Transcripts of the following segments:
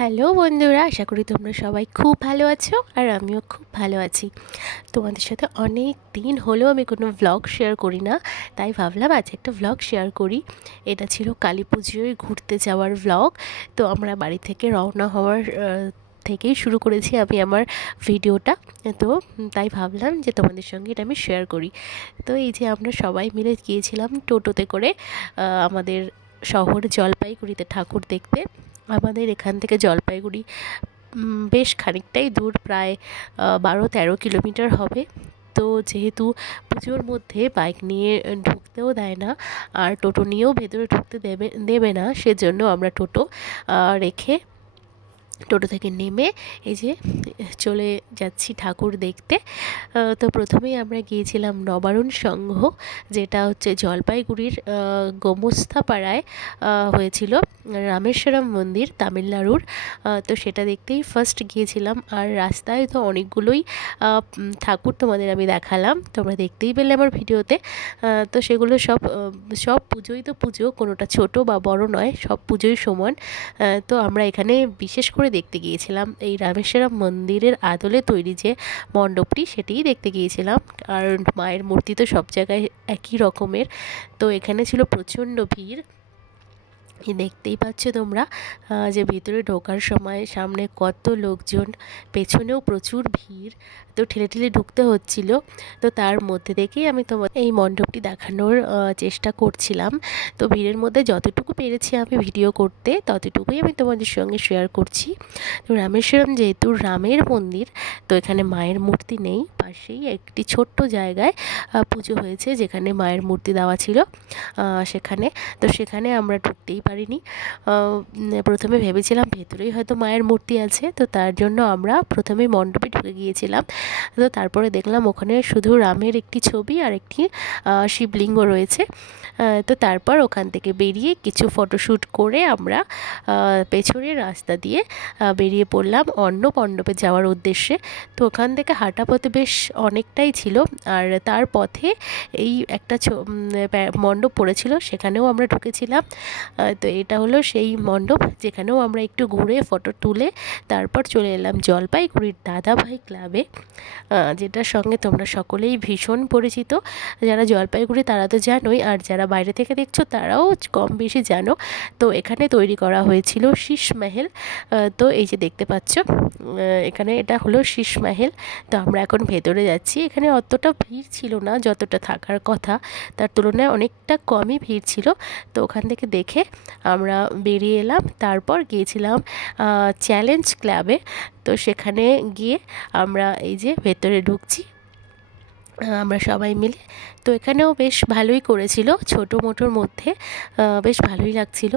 Hello বন্ধুরা, আশা করি তোমরা সবাই খুব ভালো আছো আর আমিও খুব ভালো আছি। তোমাদের সাথে অনেক দিন হলো আমি কোনো ভ্লগ শেয়ার করি না, তাই ভাবলাম আজ একটা ভ্লগ শেয়ার করি। এটা ছিল কালী পুজোয় ঘুরতে যাওয়ার ভ্লগ। তো আমরা বাড়ি থেকে রওনা হওয়ার থেকেই শুরু করেছি আমি আমার ভিডিওটা। তো তাই ভাবলাম যে তোমাদের সঙ্গে এটা আমি শেয়ার করি। তো এই যে আমরা সবাই মিলে গিয়েছিলাম টোটোতে করে আমাদের শহর জলপাইগুড়িতে ঠাকুর দেখতে। আমাদের এখান থেকে জলপাইগুড়ি বেশ খানিকটাই দূর, প্রায় 12-13 কিলোমিটার হবে। তো যেহেতু পুজোর মধ্যে বাইক নিয়ে ঢুকতেও দেয় না আর টোটো নিয়েও ভেতরে ঢুকতে দেবে না, সেজন্য আমরা টোটো রেখে টোটো থেকে নেমে এই যে চলে যাচ্ছি ঠাকুর দেখতে। তো প্রথমেই আমরা গিয়েছিলাম নবারুণ সংঘ, যেটা হচ্ছে জলপাইগুড়ির গোমস্তাপাড়ায় হয়েছিল রামেশ্বরম মন্দির, তামিলনাড়ুর। তো সেটা দেখতেই ফার্স্ট গিয়েছিলাম। আর রাস্তায় তো অনেকগুলোই ঠাকুর তোমাদের আমি দেখালাম, তোমরা দেখতেই পেলে আমার ভিডিওতে। তো সেগুলো সব পুজোই তো পুজো, কোনোটা ছোট বা বড় নয়, সব পুজোই সমান। তো আমরা এখানে বিশেষ করে দেখতে গিয়েছিলাম এই রামেশ্বরম মন্দিরের আদলে তৈরি যে মণ্ডপটি, সেটিই দেখতে গিয়েছিলাম। আর মায়ের মূর্তি তো সব জায়গায় একই রকমের। তো এখানে ছিল প্রচণ্ড ভিড়। দেখতেই পাচ্ছ তোমরা যে ভিতরে ঢোকার সময় সামনে কত লোকজন, পেছনেও প্রচুর ভিড়। তো ঠেলে ঠেলে ঢুকতে হচ্ছিল। তো তার মধ্যে থেকেই আমি তোমার এই মণ্ডপটি দেখানোর চেষ্টা করছিলাম। তো ভিড়ের মধ্যে যতটুকু পেরেছি আমি ভিডিও করতে, ততটুকুই আমি তোমাদের সঙ্গে শেয়ার করছি। তো রামেশ্বরম যেহেতু রামের মন্দির, তো এখানে মায়ের মূর্তি নেই, পাশেই একটি ছোট্ট জায়গায় পুজো হয়েছে যেখানে মায়ের মূর্তি দেওয়া ছিল সেখানে। তো সেখানে আমরা ঢুকতেই পারিনি। প্রথমে ভেবেছিলাম ভেতরেই হয়তো মায়ের মূর্তি আছে, তো তার জন্য আমরা প্রথমেই মণ্ডপে ঢুকে গিয়েছিলাম। তো তারপরে দেখলাম ওখানে শুধু রামের একটি ছবি আর একটি শিবলিঙ্গ রয়েছে। তো তারপর ওখান থেকে বেরিয়ে কিছু ফটোশ্যুট করে আমরা পেছনের রাস্তা দিয়ে বেরিয়ে পড়লাম অন্য মণ্ডপে যাওয়ার উদ্দেশ্যে। তো ওখান থেকে হাঁটা পথে বেশ অনেকটাই ছিল। আর তার পথে এই একটা মণ্ডপ পড়েছিল, সেখানেও আমরা ঢুকেছিলাম। তো এটা হলো সেই মণ্ডপ যেখানেও আমরা একটু ঘুরে ফটো তুলে তারপর চলে এলাম জলপাইগুড়ির দাদাভাই ক্লাবে, যেটার সঙ্গে তোমরা সকলেই ভীষণ পরিচিত। যারা জলপাইগুড়ি তারা তো জানোই, আর যারা বাইরে থেকে দেখছো তারাও কম বেশি জানো। তো এখানে তৈরি করা হয়েছিল শীষ মহল। তো এই যে দেখতে পাচ্ছ এখানে এটা হলো শীষ মহল। তো আমরা এখন ভেতরে যাচ্ছি। এখানে অতটা ভিড় ছিল না, যতটা থাকার কথা তার তুলনায় অনেকটা কমই ভিড় ছিল। তো ওখান থেকে দেখে আমরা বেরিয়ে এলাম। তারপর গিয়েছিলাম চ্যালেঞ্জ ক্লাবে। তো সেখানে গিয়ে আমরা এই যে ভেতরে ঢুকছি আমরা সবাই মিলে। তো এখানেও বেশ ভালোই করেছিল, ছোটো মোটোর মধ্যে বেশ ভালোই লাগছিল।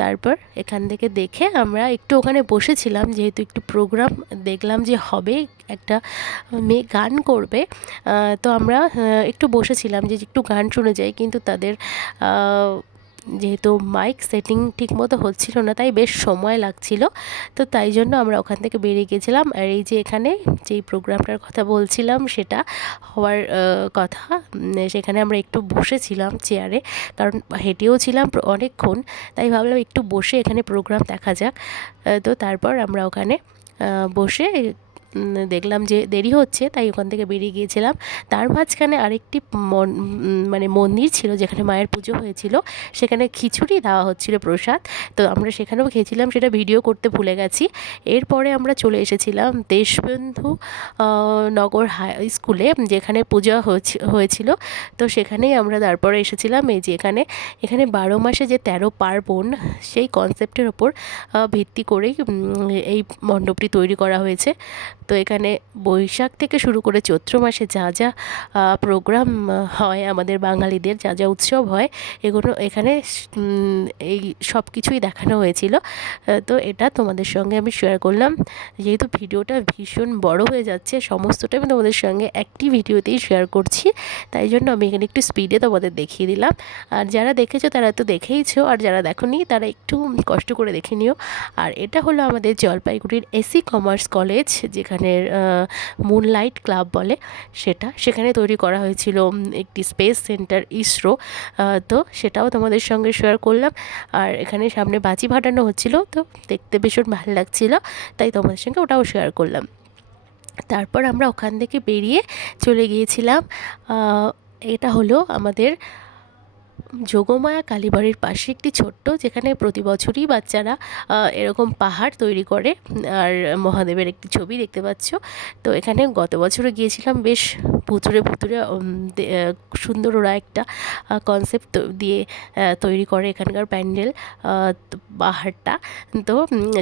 তারপর এখান থেকে দেখে আমরা একটু ওখানে বসেছিলাম, যেহেতু একটু প্রোগ্রাম দেখলাম যে হবে, একটা মেয়ে গান করবে। তো আমরা একটু বসেছিলাম যে একটু গান শুনে যাই, কিন্তু তাদের যেহেতু মাইক সেটিং ঠিকমতো হচ্ছিল না, তাই বেশ সময় লাগছিল। তো তাই জন্য আমরা ওখান থেকে বেরিয়ে গেছিলাম। আর এই যে এখানে যেই প্রোগ্রামটার কথা বলছিলাম সেটা হওয়ার কথা, সেখানে আমরা একটু বসেছিলাম চেয়ারে, কারণ হেঁটেও ছিলাম অনেকক্ষণ, তাই ভাবলাম একটু বসে এখানে প্রোগ্রাম দেখা যাক। তো তারপর আমরা ওখানে বসে দেখলাম যে দেরি হচ্ছে, তাই ওখান থেকে বেরিয়ে গিয়েছিলাম। তার মাঝখানে আরেকটি মানে মন্দির ছিল যেখানে মায়ের পুজো হয়েছিল, সেখানে খিচুড়ি দেওয়া হচ্ছিল প্রসাদ। তো আমরা সেখানেও খেয়েছিলাম, সেটা ভিডিও করতে ভুলে গেছি। এরপরে আমরা চলে এসেছিলাম দেশবন্ধু নগর হাই স্কুলে, যেখানে পূজা হয়েছিল। তো সেখানেই আমরা তারপরে এসেছিলাম। এই যে এখানে 12 মাসে যে 13 পার্বণ, সেই কনসেপ্টের ওপর ভিত্তি করেই এই মণ্ডপটি তৈরি করা হয়েছে। তো এখানে বৈশাখ থেকে শুরু করে চৈত্র মাসে যা যা প্রোগ্রাম হয়, আমাদের বাঙালিদের যা যা উৎসব হয়, এগুলো এখানে এই সব কিছুই দেখানো হয়েছিল। তো এটা তোমাদের সঙ্গে আমি শেয়ার করলাম। যেহেতু ভিডিওটা ভীষণ বড় হয়ে যাচ্ছে, সমস্তটা আমি তোমাদের সঙ্গে একটি ভিডিওতেই শেয়ার করছি, তাই জন্য আমি এখানে একটু স্পিডে তোমাদের দেখিয়ে দিলাম। আর যারা দেখেছো তারা তো দেখেইছো, আর যারা দেখোনি তারা একটু কষ্ট করে দেখে নিও। আর এটা হলো আমাদের জলপাইগুড়ির এসি কমার্স কলেজ, যেখানে এখানের মুনলাইট ক্লাব বলে সেখানে তৈরি করা হয়েছিল একটি স্পেস সেন্টার ইসরো। তো সেটাও তোমাদের সঙ্গে শেয়ার করলাম। আর এখানে সামনে বাজি ফাটানো হচ্ছিল, তো দেখতে ভীষণ ভালো লাগছিল, তাই তোমাদের সঙ্গে ওটাও শেয়ার করলাম। তারপর আমরা ওখান থেকে বেরিয়ে চলে গিয়েছিলাম, এটা হলো আমাদের যোগমায়া কালীবাড়ির পাশে একটি ছোট্ট, যেখানে প্রতি বছরই বাচ্চারা এরকম পাহাড় তৈরি করে, আর মহাদেবের একটি ছবি দেখতে পাচ্ছ। তো এখানে গত বছরও গিয়েছিলাম, বেশ ভুতুরে ভুতুরে সুন্দর ওরা একটা কনসেপ্ট দিয়ে তৈরি করে এখানকার প্যান্ডেল, পাহাড়টা। তো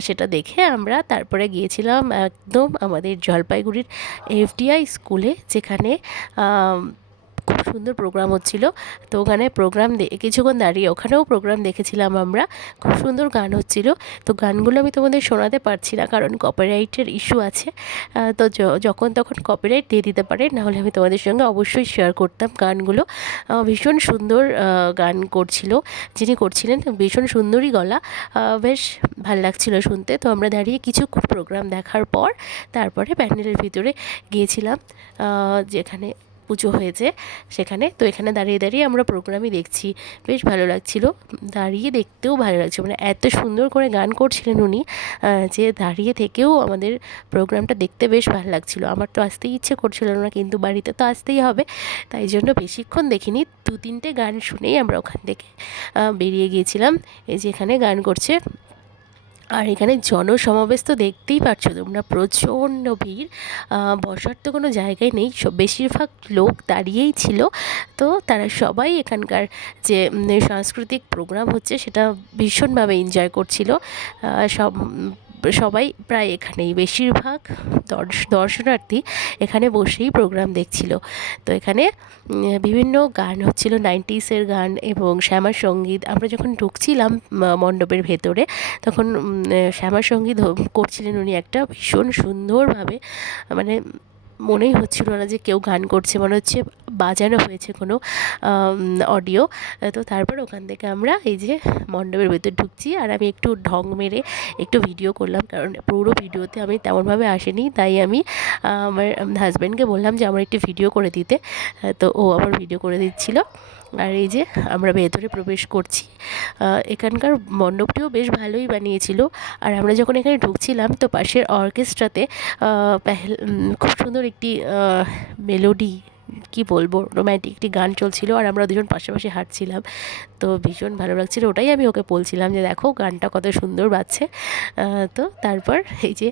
সেটা দেখে আমরা তারপরে গিয়েছিলাম একদম আমাদের জলপাইগুড়ির এফডিআই স্কুলে, যেখানে খুব সুন্দর প্রোগ্রাম হচ্ছিল। তো ওখানে প্রোগ্রাম কিছুক্ষণ দাঁড়িয়ে ওখানেও প্রোগ্রাম দেখেছিলাম আমরা, খুব সুন্দর গান হচ্ছিল। তো গানগুলো আমি তোমাদের শোনাতে পারছি না, কারণ কপিরাইটের ইস্যু আছে। তো যখন তখন কপিরাইট দিয়ে দিতে পারে, নাহলে আমি তোমাদের সঙ্গে অবশ্যই শেয়ার করতাম গানগুলো। ভীষণ সুন্দর গান যিনি করছিলেন, ভীষণ সুন্দরই গলা, বেশ ভাল লাগছিল শুনতে। তো আমরা দাঁড়িয়ে কিছুক্ষণ প্রোগ্রাম দেখার পর তারপরে প্যান্ডেলের ভিতরে গিয়েছিলাম, যেখানে পুজো হয়েছে সেখানে। তো এখানে দাঁড়িয়ে দাঁড়িয়ে আমরা প্রোগ্রামই দেখছি, বেশ ভালো লাগছিল, দাঁড়িয়ে দেখতেও ভালো লাগছে, মানে এত সুন্দর করে গান করছিলেন উনি, যে দাঁড়িয়ে থেকেও আমাদের প্রোগ্রামটা দেখতে বেশ ভালো লাগছিল। আমার তো আসতেই ইচ্ছে করছিল না, কিন্তু বাড়িতে তো আসতেই হবে, তাই জন্য বেশিক্ষণ দেখিনি, 2-3টে গান শুনেই আমরা ওখান থেকে বেরিয়ে গিয়েছিলাম। এই যে এখানে গান করছে, আর এখানে জনসমাবেশ তো দেখতেই পাচ্ছ তোমরা, প্রচণ্ড ভিড়, বসার তো কোনো জায়গায় নেই, বেশিরভাগ লোক দাঁড়িয়েই ছিল। তো তারা সবাই এখানকার যে সাংস্কৃতিক প্রোগ্রাম হচ্ছে সেটা ভীষণভাবে এনজয় করছিল। সবাই প্রায় এখানেই, বেশিরভাগ দর্শনার্থী এখানে বসেই প্রোগ্রাম দেখছিল। তো এখানে বিভিন্ন গান হচ্ছিল, 90s গান এবং শ্যামা সঙ্গীত। আমরা যখন ঢুকছিলাম মণ্ডপের ভেতরে, তখন শ্যামা সঙ্গীত করছিলেন উনি একটা, ভীষণ সুন্দরভাবে, মানে মনেই হচ্ছিল না যে কেউ গান করছে, মনে হচ্ছে বাজানো হয়েছে কোনো অডিও। তো তারপর ওখান থেকে আমরা এই যে মণ্ডপের ভেতর ঢুকছি, আর আমি একটু ঢং মেরে একটু ভিডিও করলাম, কারণ পুরো ভিডিওতে আমি তেমনভাবে আসিনি, তাই আমি আমার হাজব্যান্ডকে বললাম যে আমার একটু ভিডিও করে দিতে। তো ও আমার ভিডিও করে দিচ্ছিল। আর এই যে আমরা ভেতরে প্রবেশ করছি, এখানকার মণ্ডপটিও বেশ ভালোই বানিয়েছিল। আর আমরা যখন এখানে ঢুকছিলাম, তো পাশের অর্কেস্ট্রাতে খুব সুন্দর একটি মেলোডি, কি বলবো, রোম্যান্টিক একটি গান চলছিল, আর আমরা দুজন পাশাপাশি হাঁটছিলাম, তো ভীষণ ভালো লাগছিল। ওটাই আমি ওকে বলছিলাম যে দেখো গানটা কত সুন্দর বাজছে। তো তারপর এই যে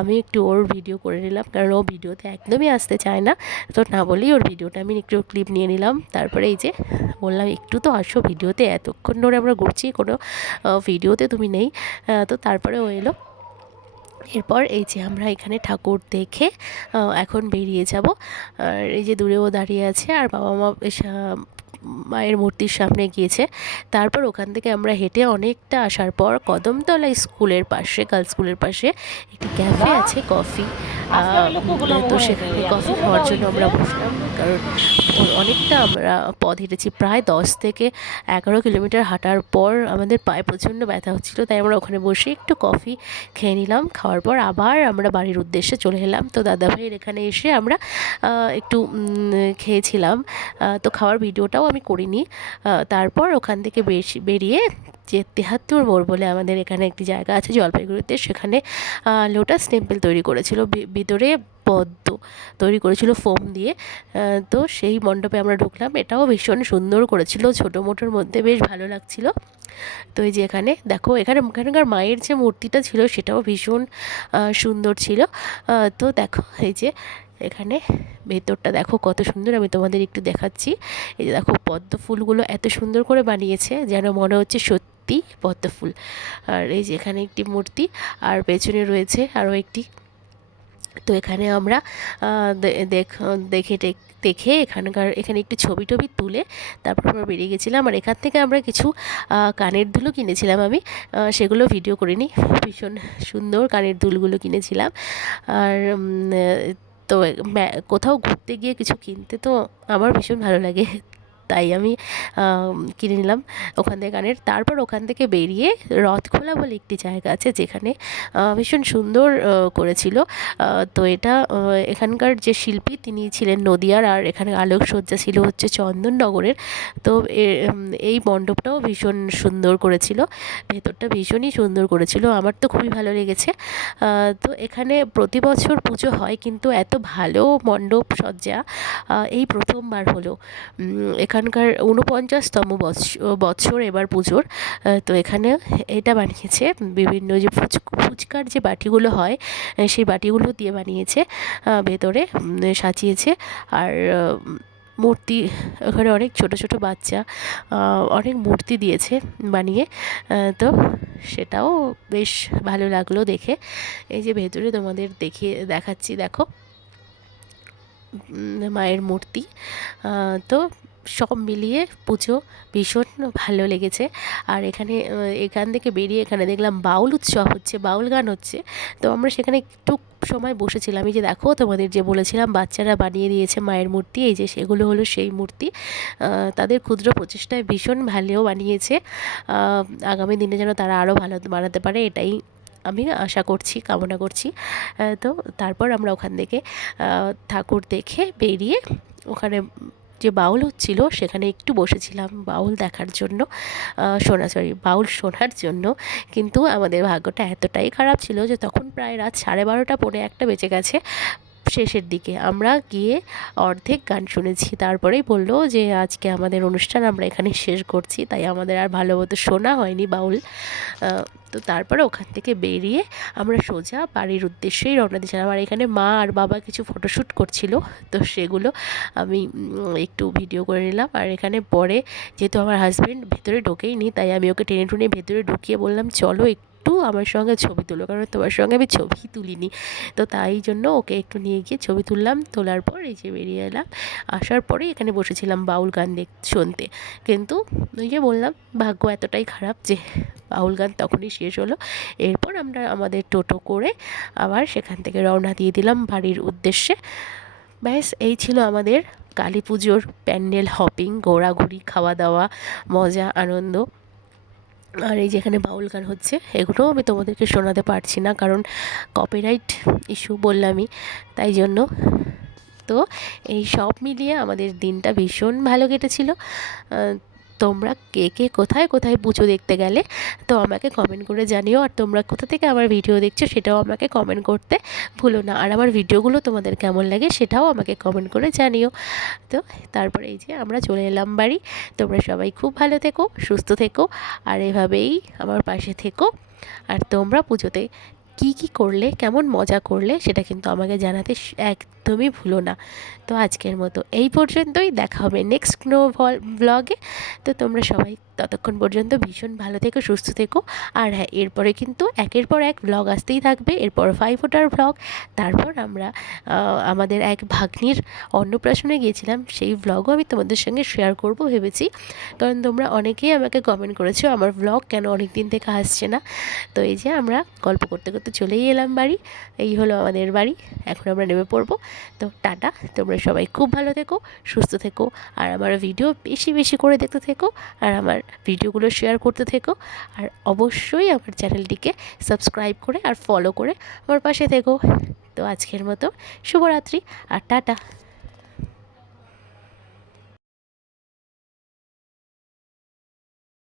আমি একটু ওর ভিডিও করে নিলাম, কারণ ও ভিডিওতে একদমই আসতে চায় না, তো না বলেই ওর ভিডিওটা আমি একটু ক্লিপ নিয়ে নিলাম। তারপরে এই যে বললাম একটু তো আসো ভিডিওতে, এতক্ষণ ধরে আমরা ঘুরছি, কোনো ভিডিওতে তুমি নেই। তো তারপরে ও এলো। এরপর এই যে আমরা এখানে ঠাকুর দেখে এখন বেরিয়ে যাব। আর এই যে দূরেও দাঁড়িয়ে আছে, আর বাবা মা মায়ের মূর্তির সামনে গিয়েছে। তারপর ওখান থেকে আমরা হেঁটে অনেকটা আসার পর কদমতলা স্কুলের পাশে, গার্লস স্কুলের পাশে একটি ক্যাফে আছে, কফি, তো সেখানে কফি খাওয়ার জন্য আমরা বসলাম, কারণ অনেকটা আমরা পথ হেঁটেছি, প্রায় 10 থেকে 11 কিলোমিটার হাঁটার পর আমাদের পায়ে প্রচণ্ড ব্যথা হচ্ছিলো, তাই আমরা ওখানে বসে একটু কফি খেয়ে নিলাম। খাওয়ার পর আবার আমরা বাড়ির উদ্দেশ্যে চলে এলাম। তো দাদাভাইয়ের এখানে এসে আমরা একটু খেয়েছিলাম, তো খাওয়ার ভিডিওটাও আমি করিনি। তারপর ওখান থেকে বেরিয়ে যে 73 মোড় বলে আমাদের এখানে একটি জায়গা আছে জলপাইগুড়িতে, সেখানে লোটাস টেম্পল তৈরি করেছিল, ভিতরে পদ্ম তৈরি করেছিল ফোম দিয়ে। তো সেই মণ্ডপে আমরা ঢুকলাম, এটাও ভীষণ সুন্দর করেছিল, ছোটো মোটোর মধ্যে বেশ ভালো লাগছিল। তো এই যে এখানে দেখো, এখানকার মায়ের যে মূর্তিটা ছিল সেটাও ভীষণ সুন্দর ছিল। তো দেখো এই যে এখানে ভেতরটা দেখো কত সুন্দর, আমি তোমাদের একটু দেখাচ্ছি। এই যে দেখো পদ্ম ফুলগুলো এত সুন্দর করে বানিয়েছে, যেন মনে হচ্ছে সত্যি পদ্ম ফুল। আর এই যে এখানে একটি মূর্তি, আর পেছনে রয়েছে আরও একটি। তো এখানে আমরা দেখে এখানে একটু ছবি টবি তুলে তারপর আমরা বেরিয়ে গেছিলাম। আর এখান থেকে আমরা কিছু কানের দুলও কিনেছিলাম, আমি সেগুলো ভিডিও করিনি, ভীষণ সুন্দর কানের দুলগুলো কিনেছিলাম। আর তো কোথাও ঘুরতে গিয়ে কিছু কিনতে তো আমার ভীষণ ভালো লাগে, তাই আমি কিনে নিলাম ওখান থেকে কানের। তারপর ওখান থেকে বেরিয়ে রথখোলা বলে একটি জায়গা আছে যেখানে ভীষণ সুন্দর করেছিল। তো এটা এখানকার যে শিল্পী তিনি ছিলেন নদিয়ার, আর এখানে আলোকসজ্জা ছিল হচ্ছে চন্দননগরের। তো এই মণ্ডপটাও ভীষণ সুন্দর করেছিল, ভেতরটা ভীষণই সুন্দর করেছিল, আমার তো খুবই ভালো লেগেছে। তো এখানে প্রতি বছর পুজো হয়, কিন্তু এত ভালো মণ্ডপ সজ্জা এই প্রথমবার হলো। এখানকার 49তম বছর এবার পুজোর। তো এখানে এটা বানিয়েছে বিভিন্ন যে ফুচকার যে বাটিগুলো হয় সেই বাটিগুলো দিয়ে বানিয়েছে, ভেতরে সাজিয়েছে। আর মূর্তি, ওখানে অনেক ছোট ছোট বাচ্চা অনেক মূর্তি দিয়েছে বানিয়ে। তো সেটাও বেশ ভালো লাগলো দেখে। এই যে ভেতরে তোমাদের দেখাচ্ছি, দেখো মায়ের মূর্তি। তো সব মিলিয়ে পুজো ভীষণ ভালো লেগেছে। আর এখান থেকে বেরিয়ে এখানে দেখলাম বাউল উৎসব হচ্ছে, বাউল গান হচ্ছে। তো আমরা সেখানে একটু সময় বসেছিলাম। এই যে দেখো তোমাদের যে বলেছিলাম বাচ্চারা বানিয়ে দিয়েছে মায়ের মূর্তি, এই যে সেগুলো হলো সেই মূর্তি। তাদের ক্ষুদ্র প্রচেষ্টায় ভীষণ ভালো বানিয়েছে। আগামী দিনে যেন তারা আরও ভালো বানাতে পারে, এটাই আমি আশা করছি, কামনা করছি। তো তারপর আমরা ওখান থেকে ঠাকুর দেখে বেরিয়ে ওখানে যে বাউল হচ্ছিল সেখানে একটু বসেছিলাম বাউল দেখার জন্য, বাউল শোনার জন্য। কিন্তু আমাদের ভাগ্যটা এতটাই খারাপ ছিল যে তখন প্রায় রাত 12:30 পৌনে 1 বেজে গেছে। শেষের দিকে আমরা গিয়ে অর্ধেক গান শুনেছি, তারপরেই বললো যে আজকে আমাদের অনুষ্ঠান আমরা এখানে শেষ করছি। তাই আমাদের আর ভালো মতো শোনা হয়নি বাউল। তো তারপরে ওখান থেকে বেরিয়ে আমরা সোজা বাড়ির উদ্দেশ্যেই রওনা দিয়েছিলাম। আর এখানে মা আর বাবা কিছু ফটোশ্যুট করছিল, তো সেগুলো আমি একটু ভিডিও করে নিলাম। আর এখানে পরে যেহেতু আমার হাজব্যান্ড ভেতরে ঢোকেই নি, তাই আমি ওকে টেনে টুনে ভেতরে ঢুকিয়ে বললাম চলো একটু আমার সঙ্গে ছবি তুলো, কারণ তোমার সঙ্গে আমি ছবি তুলিনি। তো তাই জন্য ওকে একটু নিয়ে গিয়ে ছবি তুললাম। তোলার পর এই যে বেরিয়ে এলাম। আসার পরে এখানে বসেছিলাম বাউল গান শুনতে। কিন্তু ওই যে বললাম ভাগ্য এতটাই খারাপ যে বাউল গান তখনই শেষ হলো। এরপর আমরা আমাদের টোটো করে আবার সেখান থেকে রওনা দিয়ে দিলাম বাড়ির উদ্দেশ্যে। ব্যাস এই ছিল আমাদের কালী পুজোর প্যান্ডেল হপিং, ঘোরাঘুরি, খাওয়া দাওয়া, মজা, আনন্দ। আর এই যেখানে বাউল গান হচ্ছে এগুলোও আমি তোমাদেরকে শোনাতে পারছি না, কারণ কপিরাইট ইস্যু বললামই, তাই জন্য। তো এই সব মিলিয়ে আমাদের দিনটা ভীষণ ভালো কেটেছিল। তোমরা কে কে কোথায় কোথায় পুজো দেখতে গেলে তো আমাকে কমেন্ট করে জানিও। আর তোমরা কোথা থেকে আমার ভিডিও দেখছো সেটাও আমাকে কমেন্ট করতে ভুলো না। আর আমার ভিডিওগুলো তোমাদের কেমন লাগে সেটাও আমাকে কমেন্ট করে জানিও। তো তারপরে এই যে আমরা চলে এলাম বাড়ি। তোমরা সবাই খুব ভালো থেকো, সুস্থ থেকো, আর এভাবেই আমার পাশে থেকো। আর তোমরা পুজোতে কী কী করলে, কেমন মজা করলে সেটা কিন্তু আমাকে জানাতে একদমই ভুলো না। তো আজকের মতো এই পর্যন্তই, দেখা হবে নেক্সট কোনো ব্লগে। তো তোমরা সবাই ততক্ষণ পর্যন্ত ভীষণ ভালো থেকো, সুস্থ থেকো। আর হ্যাঁ, এরপরে কিন্তু একের পর এক ব্লগ আসতেই থাকবে। এরপর 5 ফোটার ব্লগ, তারপর আমরা আমাদের এক ভাগ্নির অন্নপ্রাশনে গিয়েছিলাম, সেই ব্লগও আমি তোমাদের সঙ্গে শেয়ার করব ভেবেছি। কারণ তোমরা অনেকেই আমাকে কমেন্ট করেছো আমার ব্লগ কেন অনেক দিন থেকে আসছে না। তো এই যে আমরা গল্প করতে করতে চলেই এলাম বাড়ি। এই হলো আমাদের বাড়ি, এখন আমরা নেমে পড়বো। তো টাটা, তোমরা সবাই খুব ভালো থেকো, সুস্থ থেকো, আর আমার ভিডিও বেশি বেশি করে দেখতে থেকো, আর আমার ভিডিওগুলো শেয়ার করতে থেকো। আর অবশ্যই আমার চ্যানেলটিকে সাবস্ক্রাইব করে আর ফলো করে আমার পাশে থেকো। তো আজকের মতো শুভরাত্রি আর টাটা।